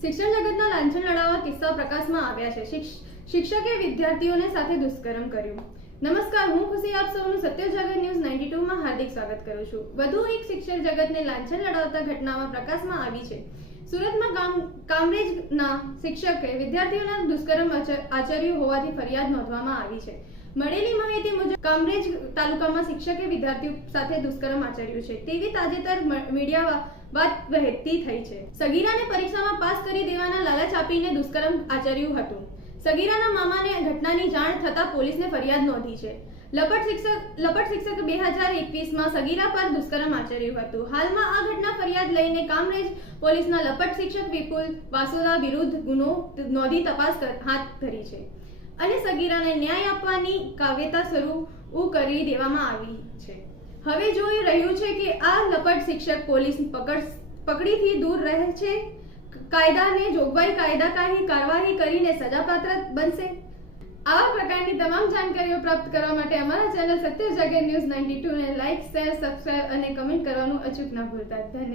શિક્ષણ જગતના લાંછન લડાવવા કિસ્સા પ્રકાશમાં આવ્યા છે। શિક્ષકે વિદ્યાર્થીઓને સાથે દુષ્કર્મ કર્યું। નમસ્કાર, હું ખુશી આપ સૌનું સત્ય ઉજાગર ન્યૂઝ 92 માં હાર્દિક સ્વાગત કરું છું। વધુ એક શિક્ષણ જગતને લાંછન લડાવતા ઘટનામાં પ્રકાશમાં આવી છે। સુરતમાં કામરેજના શિક્ષકે વિદ્યાર્થીઓના દુષ્કર્મ આચર્યું હોવાની ફરિયાદ નોંધવામાં આવી છે। મળેલી માહિતી મુજબ કામરેજ તાલુકામાં શિક્ષકે વિદ્યાર્થીઓ સાથે દુષ્કર્મ આચર્યું છે તેવી તાજેતર મીડિયા વાત વહેતી થઈ છે। સગીરાને પરીક્ષામાં પાસ કરી દેવાના લાલચ આપીને દુષ્કર્મ આચર્યું હતું। સગીરાના મામાને ઘટનાની જાણ થતાં પોલીસને ફરિયાદ નોંધી છે। લપટ શિક્ષક 2021માં સગીરા પર દુષ્કર્મ આચર્યું હતું। હાલમાં આ ઘટના ફરિયાદ લઈને કામરેજ પોલીસના લપટ શિક્ષક વિપુલ વાસુદા વિરુદ્ધ ગુનો નોંધી તપાસ હાથ ધરી છે અને સગીરાને ન્યાય આપવાની કાવ્યતા શરૂ કરી દેવામાં આવી છે। હવે જોઈ રહ્યું છે કે આ લપટ શિક્ષક પોલીસ પકડીથી દૂર રહે છે, કાયદાને જોગવાઈ કાયદાકીય કાર્યવાહી કરીને સજાપાત્ર બનશે। આવા પ્રકારની તમામ જાણકારીઓ પ્રાપ્ત કરવા માટે અમારા ચેનલ સત્ય ઉજાગર ન્યૂઝ 92 ને લાઇક, શેર, સબસ્ક્રાઇબ અને કમેન્ટ કરવાનું અચૂક ન ભૂલતા। ધન્યવાદ।